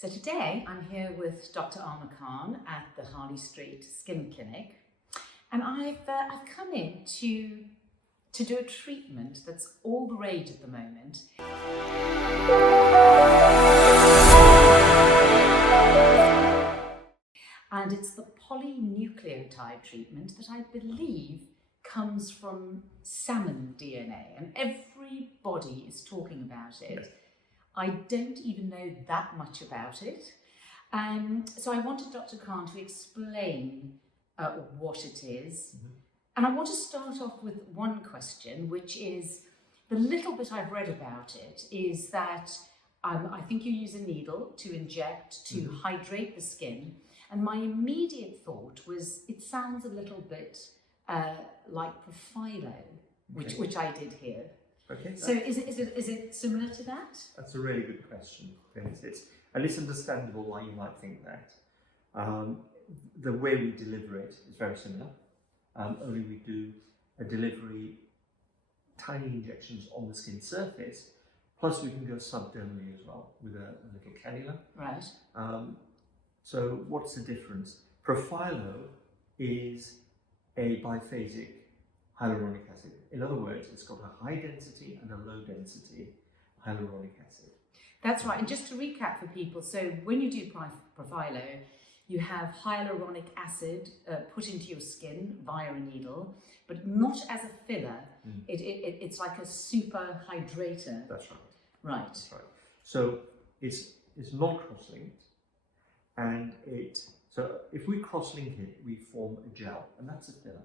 So today I'm here with Dr. Arma Khan at the Harley Street Skin Clinic, and I've come in to do a treatment that's all the rage at the moment. And it's the polynucleotide treatment that I believe comes from salmon DNA, and everybody is talking about it. Yes. I don't even know that much about it. So I wanted Dr. Khan to explain what it is. Mm-hmm. And I want to start off with one question, which is, the little bit I've read about it is that I think you use a needle to inject to mm-hmm. hydrate the skin. And my immediate thought was, it sounds a little bit like profilo, which I did here. Okay. So is it similar to that? That's a really good question. And it's understandable why you might think that. The way we deliver it is very similar. Only we do a delivery, tiny injections on the skin surface, plus we can go subdermally as well with a little cannula. Right. So what's the difference? Profilo is a biphasic hyaluronic acid. In other words, it's got a high density and a low density hyaluronic acid. That's right. And just to recap for people, so when you do profilo, you have hyaluronic acid put into your skin via a needle, but not as a filler. Mm. It's like a super hydrator. That's right. Right. That's right. So it's non-cross-linked, and so if we cross-link it, we form a gel, and that's a filler.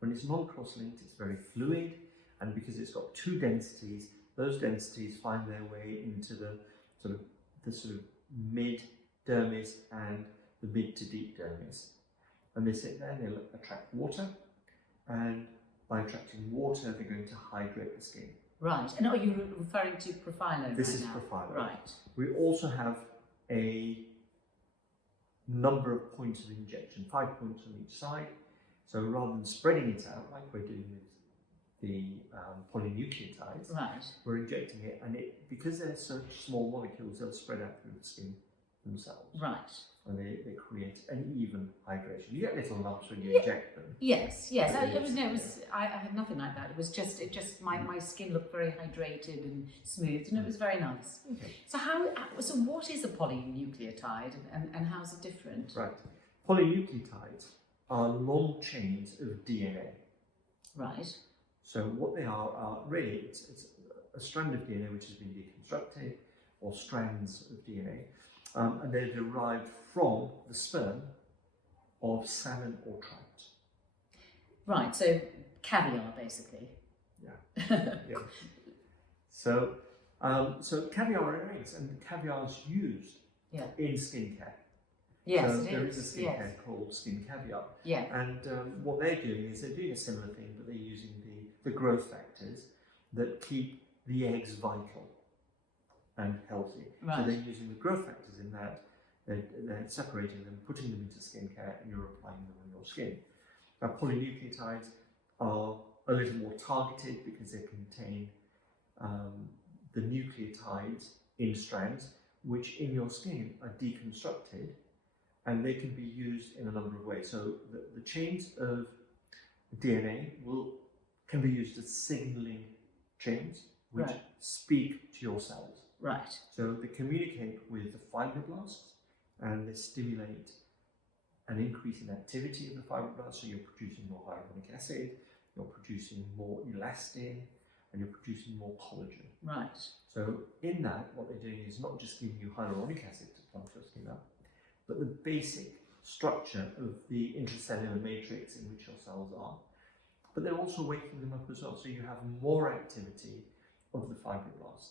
When it's non-cross-linked, it's very fluid, and because it's got two densities, those densities find their way into the sort of mid-dermis and the mid to deep dermis. And they sit there and they'll attract water, and by attracting water, they're going to hydrate the skin. Right, and are you referring to profilo? This is now? profilo. Right. We also have a number of points of injection, 5 points on each side. So rather than spreading it out like we're doing with the polynucleotides, right. we're injecting it, and because they're such small molecules, they'll spread out through the skin themselves. Right. And they create an even hydration. You get little lumps when you inject them. Yes. I had nothing like that. It was just my skin looked very hydrated and smooth, and it was very nice. Okay. So what is a polynucleotide, and how is it different? Right. Polynucleotides are long chains of DNA. Right. So what they are really, it's a strand of DNA which has been deconstructed, or strands of DNA, and they're derived from the sperm of salmon or trout. Right, so caviar basically. Yeah. Yeah. So caviar are eggs, and caviar is used in skincare. Yes, so there is a skincare called skin caviar. Yeah. And what they're doing is they're doing a similar thing, but they're using the growth factors that keep the eggs vital and healthy. Right. So they're using the growth factors in that, they're separating them, putting them into skincare, and you're applying them on your skin. Now, polynucleotides are a little more targeted because they contain the nucleotides in strands, which in your skin are deconstructed, and they can be used in a number of ways. So the chains of DNA can be used as signaling chains, which speak to your cells. Right. So they communicate with the fibroblasts, and they stimulate an increase in activity of the fibroblasts. So you're producing more hyaluronic acid, you're producing more elastin, and you're producing more collagen. Right. So in that, what they're doing is not just giving you hyaluronic acid to plump your skin up, but the basic structure of the intracellular matrix in which your cells are. But they're also waking them up as well, so you have more activity of the fibroblasts.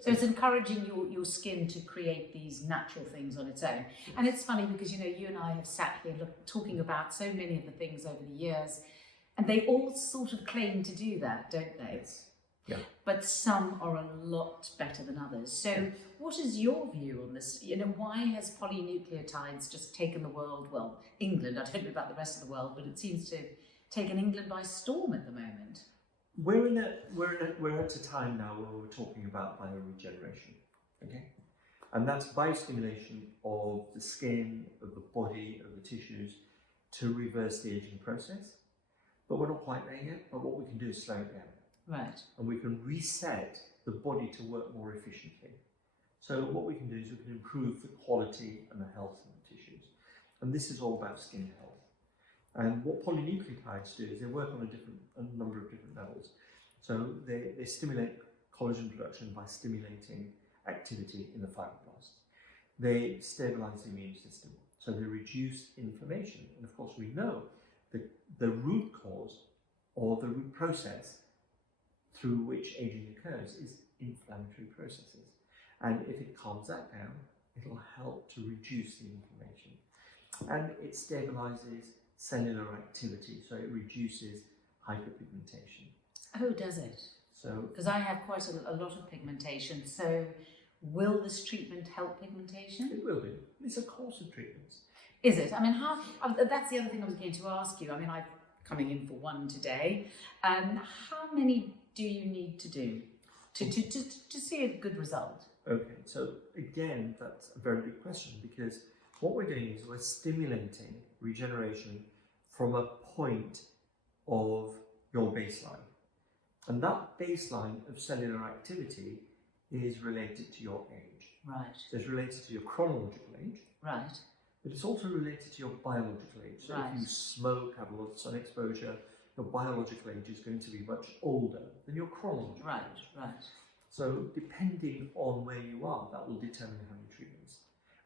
So it's encouraging your skin to create these natural things on its own. Yes. And it's funny because, you and I have sat here talking about so many of the things over the years, and they all sort of claim to do that, don't they? Yes. Yeah. But some are a lot better than others. So what is your view on this? Why has polynucleotides just taken the world, well, England, I don't know about the rest of the world, but it seems to have taken England by storm at the moment. We're at a time now where we're talking about bioregeneration. Okay, And that's biostimulation of the skin, of the body, of the tissues to reverse the aging process. But we're not quite there yet, but what we can do is slow it down. Right. And we can reset the body to work more efficiently. So what we can do is we can improve the quality and the health of the tissues. And this is all about skin health. And what polynucleotides do is they work on a number of different levels. So they stimulate collagen production by stimulating activity in the fibroblasts. They stabilize the immune system, so they reduce inflammation. And of course we know that the root cause or the root process through which aging occurs is inflammatory processes. And if it calms that down, it'll help to reduce the inflammation. And it stabilizes cellular activity, so it reduces hyperpigmentation. Oh, does it? So, because I have quite a lot of pigmentation, so will this treatment help pigmentation? it will do. It's a course of treatments. Is it? I mean, that's the other thing I was going to ask you. I mean, I'm coming in for one today. How many do you need to do to see a good result? Okay, so again, that's a very good question, because what we're doing is we're stimulating regeneration from a point of your baseline. And that baseline of cellular activity is related to your age. Right. So it's related to your chronological age. Right. But it's also related to your biological age. So Right. if you smoke, have a lot of sun exposure, your biological age is going to be much older than your chronological Right. age. Right. So depending on where you are, that will determine how many treatments.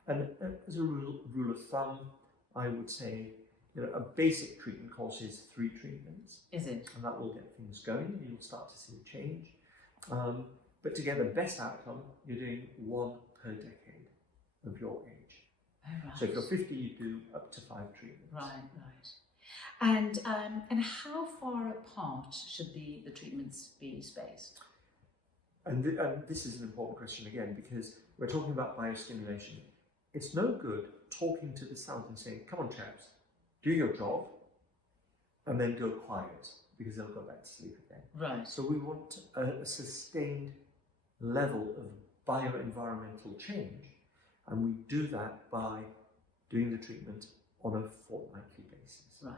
And as a rule of thumb, I would say, a basic treatment course is 3 treatments. Is it? And that will get things going, and you'll start to see a change. But to get the best outcome, you're doing 1 per decade of your age. Oh, right. So if you're 50, you do up to 5 treatments. Right, right. And how far apart should the treatments be spaced? And this is an important question again, because we're talking about biostimulation. It's no good talking to the cells and saying, come on chaps, do your job, and then go quiet, because they'll go back to sleep again. Right. So we want a sustained level of bioenvironmental change, and we do that by doing the treatment on a fortnightly basis. Right.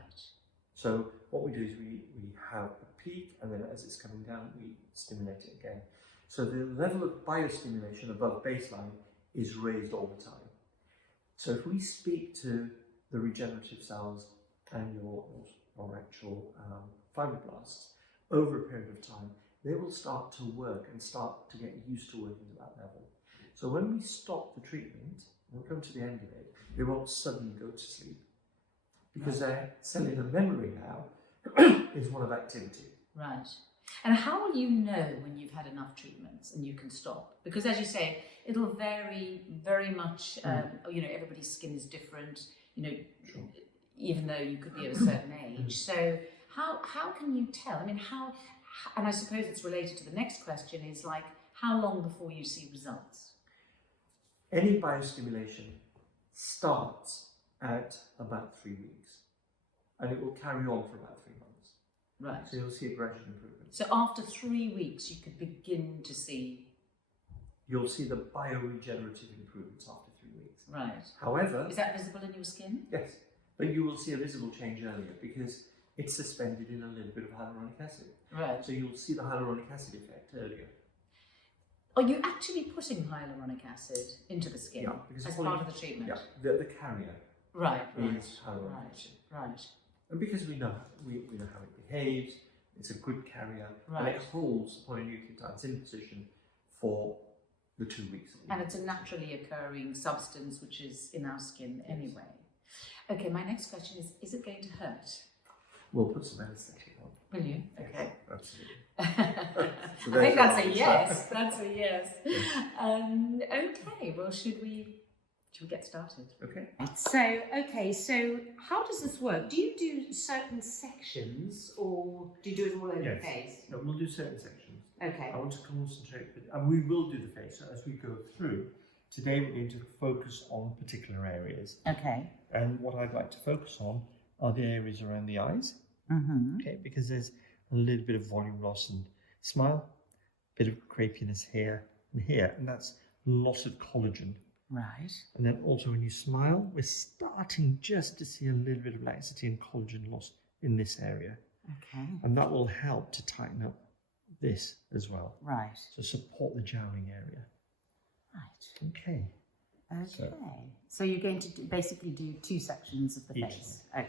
So what we do is we have a peak, and then as it's coming down, we stimulate it again. So the level of biostimulation above baseline is raised all the time. So if we speak to the regenerative cells and your actual fibroblasts over a period of time, they will start to work and start to get used to working at that level. So when we stop the treatment, and we come to the end of it, they won't suddenly go to sleep, because their cellular memory now is one of activity. Right. And how will you know when you've had enough treatments and you can stop? Because as you say, it'll vary very much. Everybody's skin is different, Sure. even though you could be of a certain age. So how can you tell? I mean, and I suppose it's related to the next question, is like, how long before you see results? Any biostimulation starts at about 3 weeks, and it will carry on for about 3 months. Right. So you'll see a gradual improvement. So after 3 weeks, you could begin to see. You'll see the bioregenerative improvements after 3 weeks. Right. However, Is that visible in your skin? yes, but you will see a visible change earlier, because it's suspended in a little bit of hyaluronic acid. Right. So you'll see the hyaluronic acid effect earlier. Are you actually putting hyaluronic acid into the skin because as part of the treatment? Yeah, the carrier Right. is hyaluronic Right. acid. Right. And because we know how it behaves, it's a good carrier, and Right. it holds polynucleotides in position for the 2 weeks. And it's a naturally occurring substance which is in our skin anyway. Okay, my next question is it going to hurt? We'll put some anesthetic on. Will you? Yes, Okay. absolutely. I there's think that's a your yes. answer. That's a yes. Yes. Okay, well, should we get started? Okay. So how does this work? Do you do certain sections, or do you do it all over the Yes. face? No, we'll do certain sections. Okay. I want to concentrate, and we will do the face as we go through. Today we're going to focus on particular areas. Okay. And what I'd like to focus on are the areas around the eyes. Mm-hmm. Okay, because there's a little bit of volume loss and smile, a bit of crepiness here and here, and that's loss of collagen. Right. And then also when you smile, we're starting just to see a little bit of laxity and collagen loss in this area. Okay. And that will help to tighten up this as well. Right. So support the jowling area. Right. Okay. Okay. So you're going to basically do 2 sections of the Each face. Okay.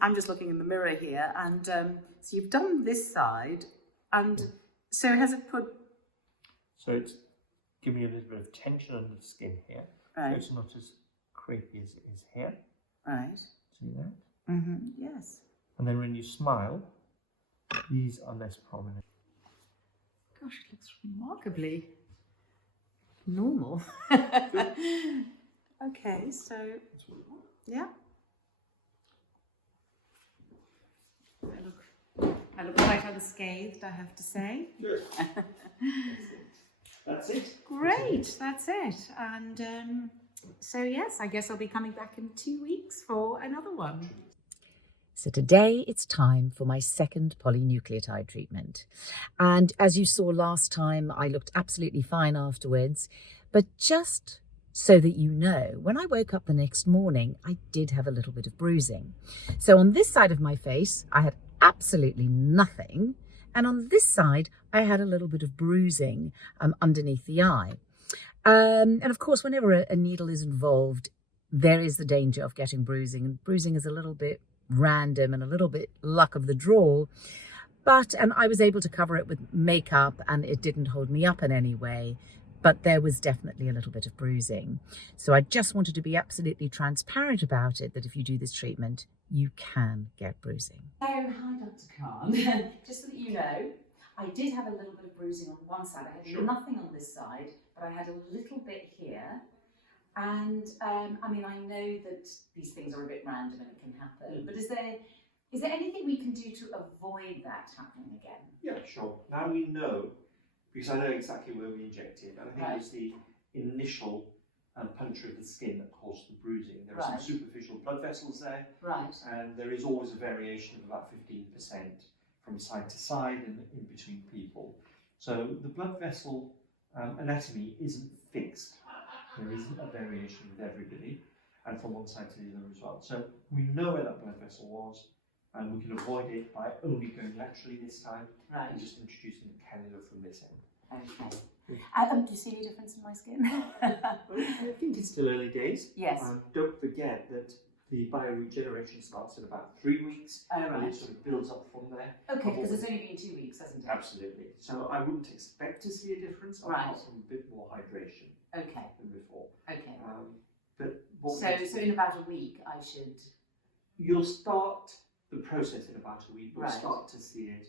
I'm just looking in the mirror here, and so you've done this side, and so has it put... So it's giving you a little bit of tension under the skin here. Right. So it's not as crepey as it is here. Right. See that? Mm-hmm. Yes. And then when you smile, these are less prominent. Gosh, it looks remarkably normal. Okay, so yeah. I look quite unscathed, I have to say. Good. That's it. Great, that's it. And so yes, I guess I'll be coming back in 2 weeks for another one. So today it's time for my second polynucleotide treatment. And as you saw last time, I looked absolutely fine afterwards. But just so that you know, when I woke up the next morning, I did have a little bit of bruising. So on this side of my face, I had absolutely nothing. And on this side, I had a little bit of bruising underneath the eye. And of course, whenever a needle is involved, there is the danger of getting bruising. And bruising is a little bit random and a little bit luck of the draw. And I was able to cover it with makeup and it didn't hold me up in any way. But there was definitely a little bit of bruising. So I just wanted to be absolutely transparent about it, that if you do this treatment, you can get bruising. So, hi Dr. Khan. Just so that you know, I did have a little bit of bruising on one side. I had nothing on this side, but I had a little bit here. And I mean, I know that these things are a bit random and it can happen, but is there anything we can do to avoid that happening again? Yeah, sure. Now we know, because I know exactly where we injected, and I think it was the initial puncture of the skin that caused the bruising. There are some superficial blood vessels there, and there is always a variation of about 15% from side to side and in between people. So the blood vessel anatomy isn't fixed. There isn't a variation with everybody, and from one side to the other as well. So we know where that blood vessel was, and we can avoid it by only going laterally this time, and just introducing the cannula from this end. Okay. Do you see any difference in my skin? I think it's still early days. Yes. Don't forget that the bioregeneration starts in about 3 weeks, and it sort of builds up from there. Okay, because it's only been 2 weeks, hasn't it? Absolutely. So I wouldn't expect to see a difference, apart from a bit more hydration than before. Okay. So in about a week, I should... You'll start the process in about a week. You'll start to see it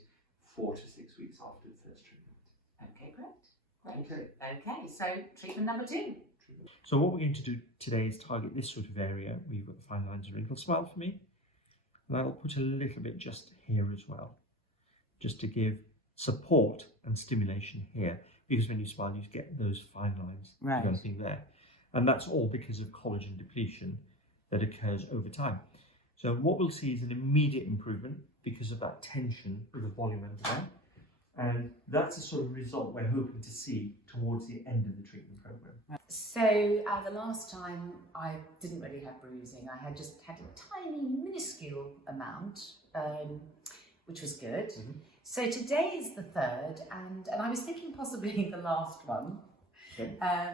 4 to 6 weeks after the first treatment. Okay, great. Okay, so treatment number 2. So what we're going to do today is target this sort of area. We've got the fine lines of wrinkle. Smile for me. And I'll put a little bit just here as well, just to give support and stimulation here, because when you smile you get those fine lines developing there. And that's all because of collagen depletion that occurs over time. So what we'll see is an immediate improvement because of that tension with the volume under there. And that's the sort of result we're hoping to see towards the end of the treatment program. So the last time I didn't really have bruising. I had just had a tiny, minuscule amount, which was good. So today is the 3rd, and I was thinking possibly the last one.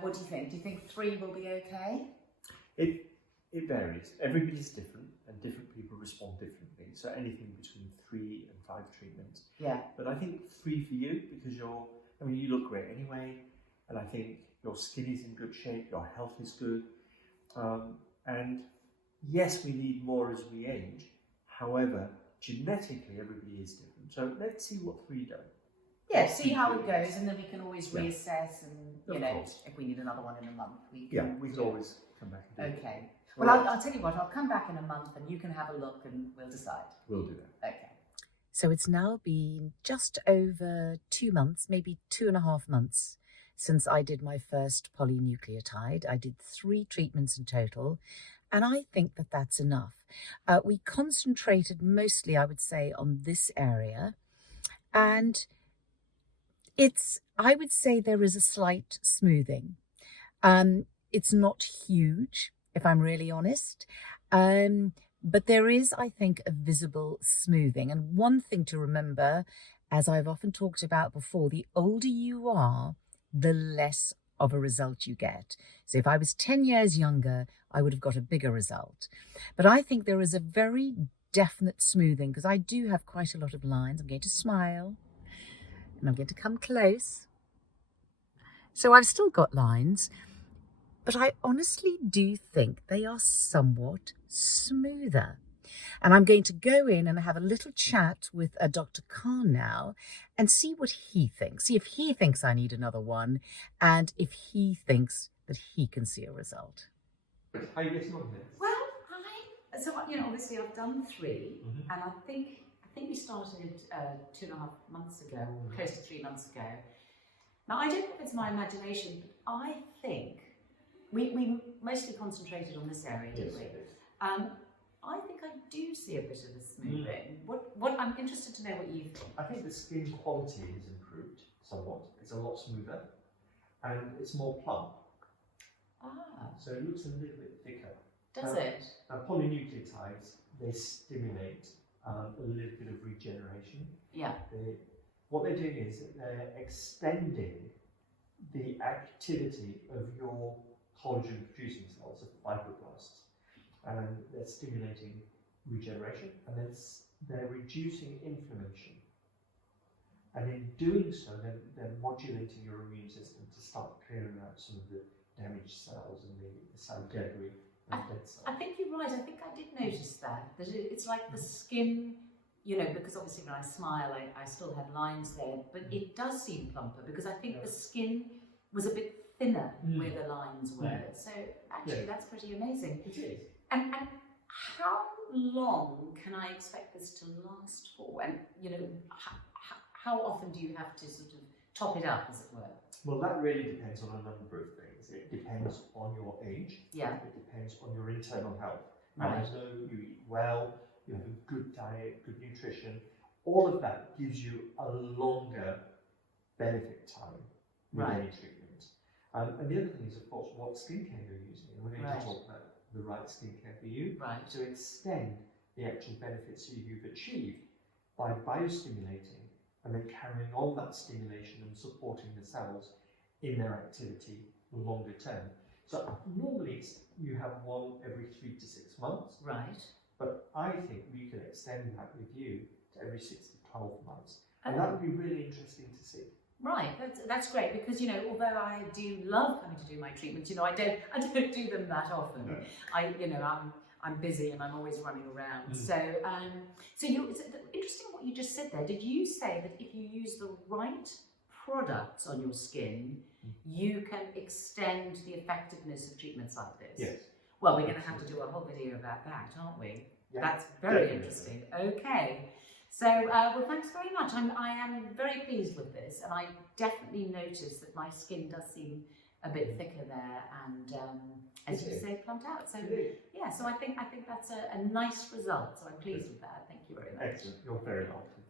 What do you think? Do you think 3 will be okay? It varies. Everybody's different, and different people respond differently. So anything between 3 and 5 treatments. Yeah. But I think 3 for you, because you look great anyway, and I think your skin is in good shape, your health is good. And yes, we need more as we age. However, genetically, everybody is different. So let's see what 3 does. Yeah, see how it goes, and then we can always reassess, and if we need another one in a month, we can always come back and do it. Okay. Well, I'll tell you what, I'll come back in a month and you can have a look and we'll decide. We'll do that. Okay. So it's now been just over 2 months, maybe 2.5 months, since I did my first polynucleotide. I did 3 treatments in total, and I think that that's enough. We concentrated mostly, I would say, on this area, and I would say there is a slight smoothing. It's not huge, if I'm really honest. But there is, I think, a visible smoothing. And one thing to remember, as I've often talked about before, the older you are, the less of a result you get. So if I was 10 years younger, I would have got a bigger result. But I think there is a very definite smoothing, because I do have quite a lot of lines. I'm going to smile and I'm going to come close. So I've still got lines, but I honestly do think they are somewhat smoother. And I'm going to go in and have a little chat with Dr. Khan now and see what he thinks. See if he thinks I need another one and if he thinks that he can see a result. How are you getting on here? Well, obviously I've done 3, and I think we started 2.5 months ago, close to 3 months ago. Now, I don't know if it's my imagination, but I think we mostly concentrated on this area, didn't we? I think I do see a bit of a smoothing. What I'm interested to know what you think. I think the skin quality has improved somewhat. It's a lot smoother and it's more plump. So it looks a little bit thicker. Does it? Now, polynucleotides, they stimulate a little bit of regeneration. Yeah. What they're doing is that they're extending the activity of your collagen-producing cells, of fibroblasts, and they're stimulating regeneration, and then they're reducing inflammation. And in doing so, they're modulating your immune system to start clearing out some of the damaged cells and the cell debris and dead cells. I think you're right. I think I did notice that it's like the skin, because obviously when I smile, I still have lines there, but it does seem plumper because I think the skin was a bit thinner where the lines were. So actually, that's pretty amazing. It is. And how long can I expect this to last for? And how often do you have to sort of top it up, as it were? Well, that really depends on a number of things. It depends on your age. Yeah. It depends on your internal health. Right. And I know you eat well, you have a good diet, good nutrition. All of that gives you a longer benefit time with any treatment. And the other thing is, of course, what skincare you're using. And we're going to talk about the right skincare for you to extend the actual benefits that you've achieved by biostimulating and then carrying on that stimulation and supporting the cells in their activity longer term. So normally you have one every 3 to 6 months. Right. But I think we could extend that with you to every 6 to 12 months. And that would be really interesting to see. Right, that's great because although I do love coming to do my treatments, I don't do them that often. No. I'm busy and I'm always running around. So it's interesting what you just said there. Did you say that if you use the right products on your skin, you can extend the effectiveness of treatments like this? Yes. Well, we're going to have to do a whole video about that, aren't we? Yeah, that's very interesting. Okay. So, well, thanks very much. I am very pleased with this, and I definitely noticed that my skin does seem a bit thicker there, and as you say, plumped out. So, yeah. So I think that's a nice result. So I'm pleased with that. Thank you very much. Excellent. You're very welcome.